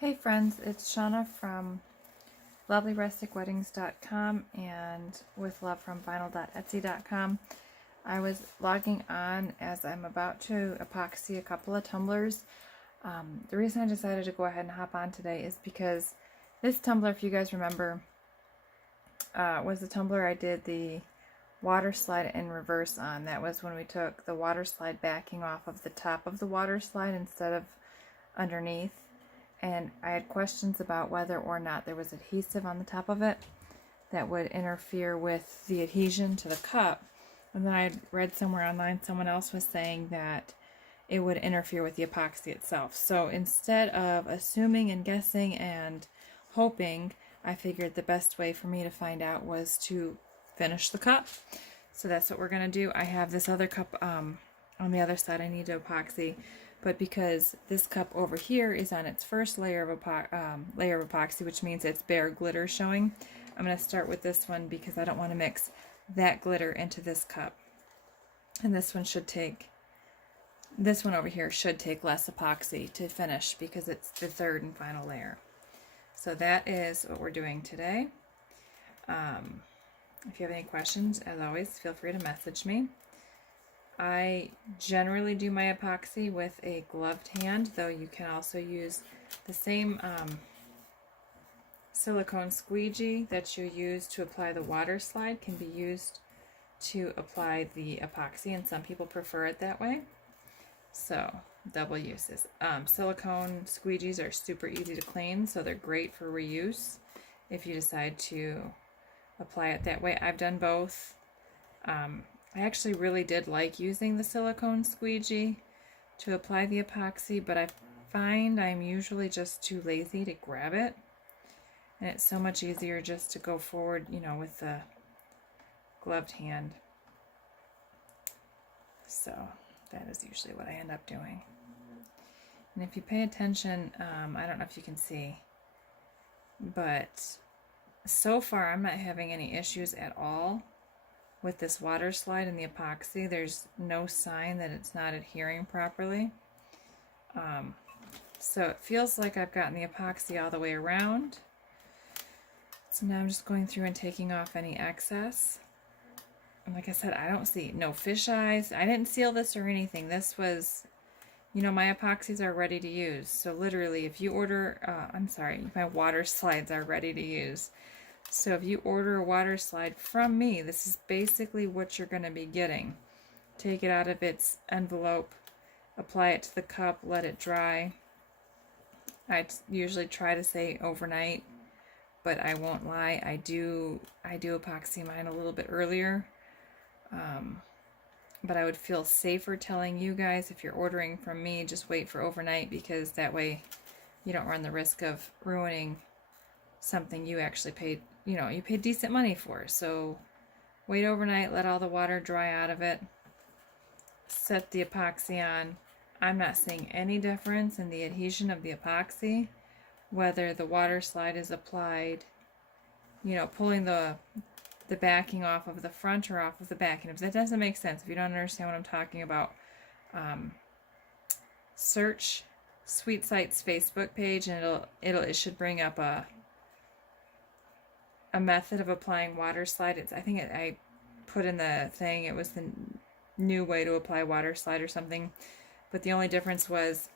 Hey friends, it's Shauna from lovelyrusticweddings.com and with love from vinyl.etsy.com. I was logging on as I'm about to epoxy a couple of tumblers. The reason I decided to go ahead and hop on today is because this tumbler, if you guys remember, was the tumbler I did the water slide in reverse on. That was when we took the water slide backing off of the top of the water slide instead of underneath. And I had questions about whether or not there was adhesive on the top of it that would interfere with the adhesion to the cup. And then I read somewhere online someone else was saying that it would interfere with the epoxy itself. So instead of assuming and guessing and hoping, I figured the best way for me to find out was to finish the cup. So that's what we're going to do. I have this other cup on the other side I need to epoxy. But because this cup over here is on its first layer of epoxy, which means it's bare glitter showing, I'm going to start with this one because I don't want to mix that glitter into this cup. And this one over here should take less epoxy to finish because it's the third and final layer. So that is what we're doing today. If you have any questions, as always, feel free to message me. I generally do my epoxy with a gloved hand, though you can also use the same silicone squeegee that you use to apply the water slide can be used to apply the epoxy, and some people prefer it that way. So, double uses. Silicone squeegees are super easy to clean, so they're great for reuse if you decide to apply it that way. I've done both. I actually really did like using the silicone squeegee to apply the epoxy, but I find I'm usually just too lazy to grab it. And it's so much easier just to go forward, with the gloved hand. So that is usually what I end up doing. And if you pay attention, I don't know if you can see, but so far I'm not having any issues at all with this water slide and the epoxy. There's no sign that it's not adhering properly. So it feels like I've gotten the epoxy all the way around. So now I'm just going through and taking off any excess. And like I said, I don't see no fish eyes. I didn't seal this or anything. This was, my epoxies are ready to use. So literally, if you order, my water slides are ready to use. So if you order a water slide from me, this is basically what you're going to be getting. Take it out of its envelope, apply it to the cup, let it dry. I usually try to say overnight, but I won't lie, I do epoxy mine a little bit earlier. But I would feel safer telling you guys, if you're ordering from me, just wait for overnight, because that way you don't run the risk of ruining something you actually paid, you paid decent money for. So wait overnight, let all the water dry out of it, set the epoxy on. I'm not seeing any difference in the adhesion of the epoxy, whether the water slide is applied, pulling the backing off of the front or off of the back. And if that doesn't make sense, if you don't understand what I'm talking about, search Sweet Sight's Facebook page, and it should bring up a method of applying water slide. I put in the thing, it was the new way to apply water slide or something. But the only difference was,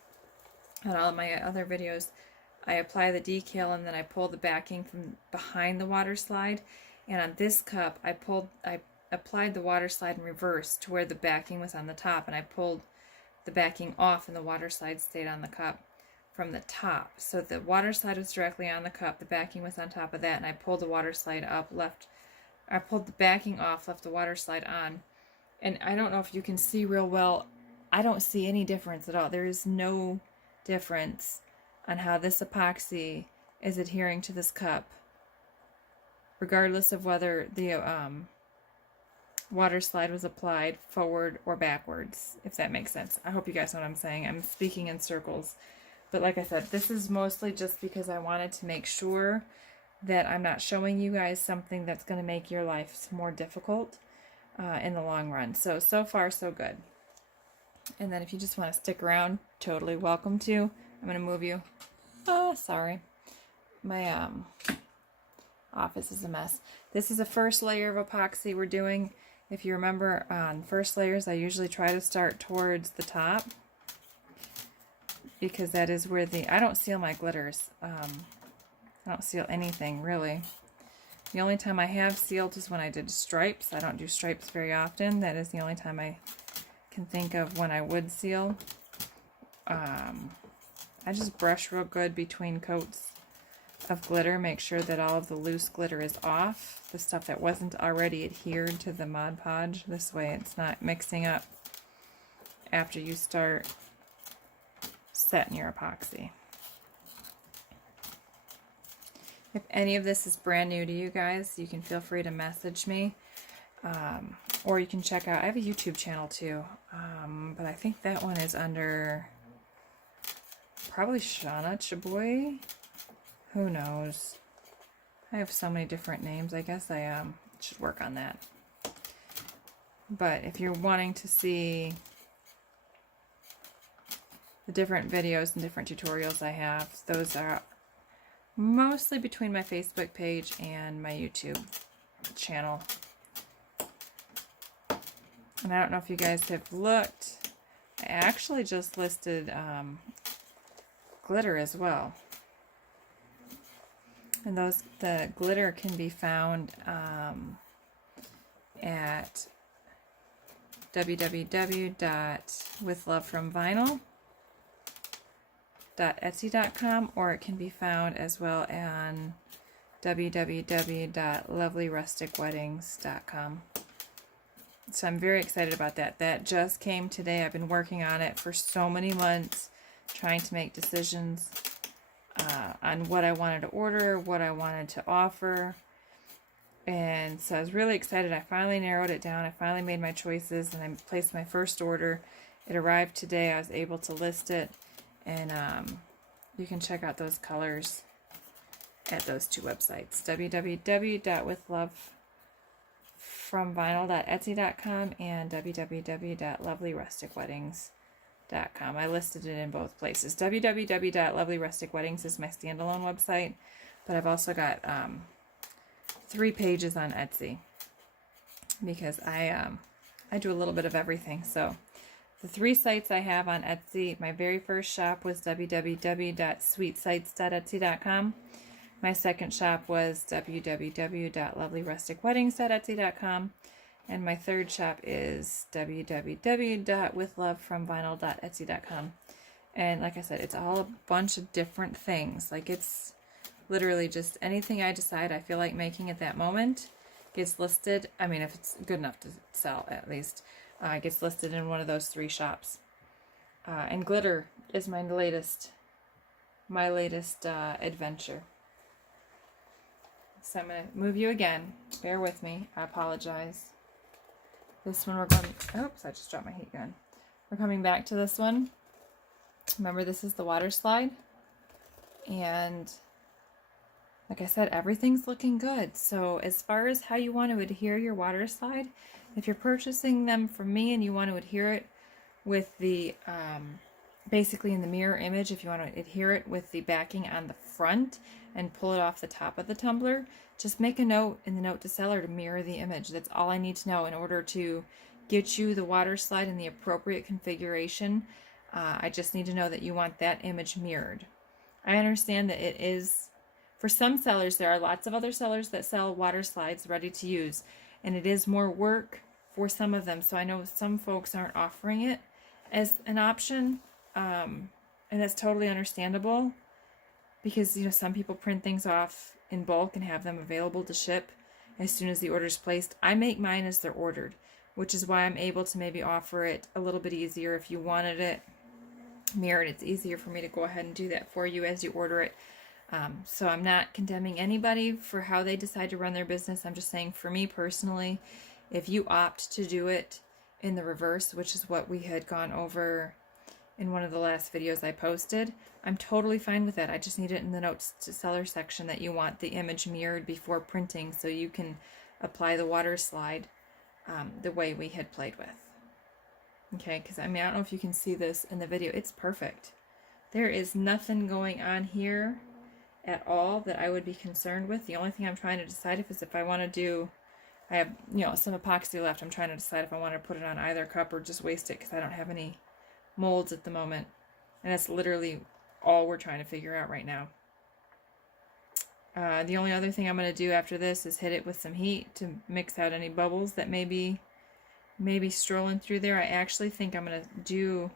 on all of my other videos, I apply the decal and then I pull the backing from behind the water slide. And on this cup, I applied the water slide in reverse to where the backing was on the top, and I pulled the backing off and the water slide stayed on the cup from the top. So the water slide was directly on the cup, the backing was on top of that, and I pulled the water slide up, I pulled the backing off, left the water slide on. And I don't know if you can see real well, I don't see any difference at all. There is no difference on how this epoxy is adhering to this cup, regardless of whether the water slide was applied forward or backwards, if that makes sense. I hope you guys know what I'm saying. I'm speaking in circles. But like I said, this is mostly just because I wanted to make sure that I'm not showing you guys something that's going to make your life more difficult in the long run. So far, so good. And then if you just want to stick around, totally welcome to. I'm going to move you Oh, sorry. My office is a mess. This is the first layer of epoxy we're doing. If you remember, on first layers, I usually try to start towards the top because that is where I don't seal my glitters. I don't seal anything, really. The only time I have sealed is when I did stripes. I don't do stripes very often. That is the only time I can think of when I would seal. I just brush real good between coats of glitter, make sure that all of the loose glitter is off, the stuff that wasn't already adhered to the Mod Podge. This way it's not mixing up after you start setting your epoxy. If any of this is brand new to you guys, you can feel free to message me, or you can check out, I have a YouTube channel too, but I think that one is under probably Shauna Chaboy. Who knows? I have so many different names. I guess I should work on that. But if you're wanting to see the different videos and different tutorials I have, those are mostly between my Facebook page and my YouTube channel. And I don't know if you guys have looked. I actually just listed glitter as well. And the glitter can be found at www.withlovefromvinyl.etsy.com, or it can be found as well on www.lovelyrusticweddings.com. So I'm very excited about that. That just came today. I've been working on it for so many months, trying to make decisions on what I wanted to order, what I wanted to offer. And so I was really excited. I finally narrowed it down. I finally made my choices, and I placed my first order. It arrived today. I was able to list it, and you can check out those colors at those two websites, www.withlovefromvinyl.etsy.com and www.lovelyrusticweddings.com. I listed it in both places. www.lovelyrusticweddings is my standalone website, but I've also got 3 pages on Etsy because I do a little bit of everything. So the 3 sites I have on Etsy, my very first shop was www.sweetsites.etsy.com. My second shop was www.lovelyrusticweddings.etsy.com. And my third shop is www.withlovefromvinyl.etsy.com. And like I said, it's all a bunch of different things. Like, it's literally just anything I decide I feel like making at that moment gets listed. I mean, if it's good enough to sell, at least, gets listed in one of those 3 shops. And glitter is my latest adventure. So I'm going to move you again. Bear with me. I apologize. This one we're going, oops, I just dropped my heat gun. We're coming back to this one. Remember, this is the Waterslide. And like I said, everything's looking good. So as far as how you want to adhere your Waterslide, if you're purchasing them from me and you want to adhere it with the, basically in the mirror image, if you want to adhere it with the backing on the front and pull it off the top of the tumbler, just make a note in the note to seller to mirror the image. That's all I need to know in order to get you the Waterslide in the appropriate configuration. I just need to know that you want that image mirrored. I understand that it is, for some sellers, there are lots of other sellers that sell Waterslides ready to use, and it is more work for some of them. So I know some folks aren't offering it as an option, and that's totally understandable, because some people print things off in bulk and have them available to ship as soon as the order is placed. I make mine as they're ordered, which is why I'm able to maybe offer it a little bit easier. If you wanted it mirrored, it's easier for me to go ahead and do that for you as you order it. So I'm not condemning anybody for how they decide to run their business. I'm just saying, for me personally, if you opt to do it in the reverse, which is what we had gone over in one of the last videos I posted, I'm totally fine with that. I just need it in the notes to seller section that you want the image mirrored before printing, so you can apply the Waterslide the way we had played with. Okay, because I mean, I don't know if you can see this in the video. It's perfect. There is nothing going on here at all that I would be concerned with. The only thing I'm trying to decide is if I want to do, I have, you know, some epoxy left. I'm trying to decide if I want to put it on either cup or just waste it because I don't have any molds at the moment. And that's literally all we're trying to figure out right now. The only other thing I'm going to do after this is hit it with some heat to mix out any bubbles that may be strolling through there. I actually think I'm going to do,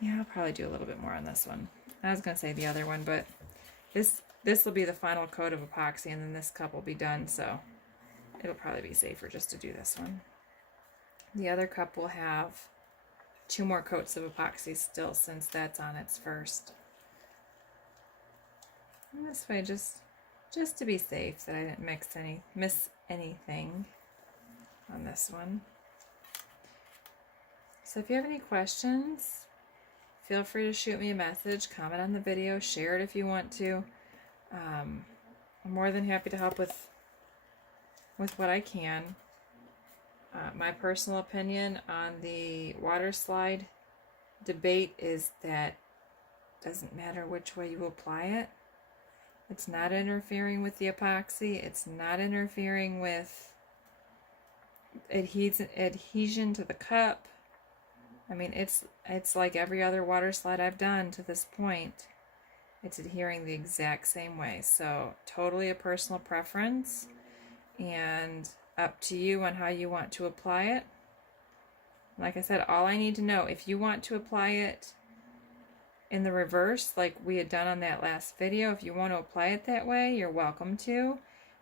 yeah, I'll probably do a little bit more on this one. I was going to say the other one, but this will be the final coat of epoxy, and then this cup will be done, so it'll probably be safer just to do this one. The other cup will have 2 more coats of epoxy still, since that's on its first. And this way, just to be safe that I didn't miss anything on this one. So if you have any questions, feel free to shoot me a message, comment on the video, share it if you want to. I'm more than happy to help with what I can. My personal opinion on the Waterslide debate is that it doesn't matter which way you apply it. It's not interfering with the epoxy. It's not interfering with adhesion to the cup. I mean, it's like every other Waterslide I've done to this point. It's adhering the exact same way. So totally a personal preference, and up to you on how you want to apply it. Like I said, all I need to know, if you want to apply it in the reverse, like we had done on that last video, if you want to apply it that way, you're welcome to.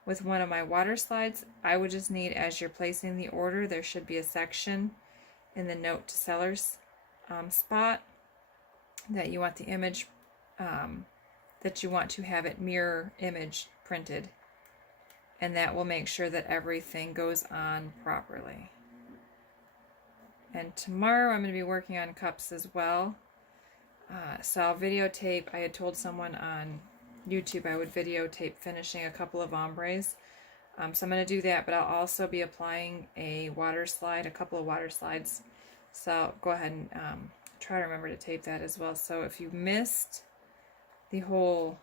With one of my Waterslides, I would just need, as you're placing the order, there should be a section in the note to sellers spot that you want the image, that you want to have it mirror image printed, and that will make sure that everything goes on properly. And tomorrow I'm going to be working on cups as well. So I'll videotape. I had told someone on YouTube I would videotape finishing a couple of ombres. So I'm going to do that, but I'll also be applying a Waterslide, a couple of Waterslides. So I'll go ahead and try to remember to tape that as well. So if you missed the whole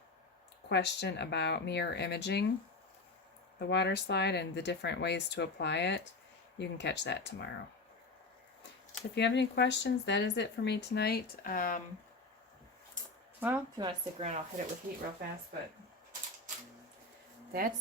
question about mirror imaging the Waterslide and the different ways to apply it, you can catch that tomorrow. So if you have any questions, that is it for me tonight. Well, if you want to stick around, I'll hit it with heat real fast, but that's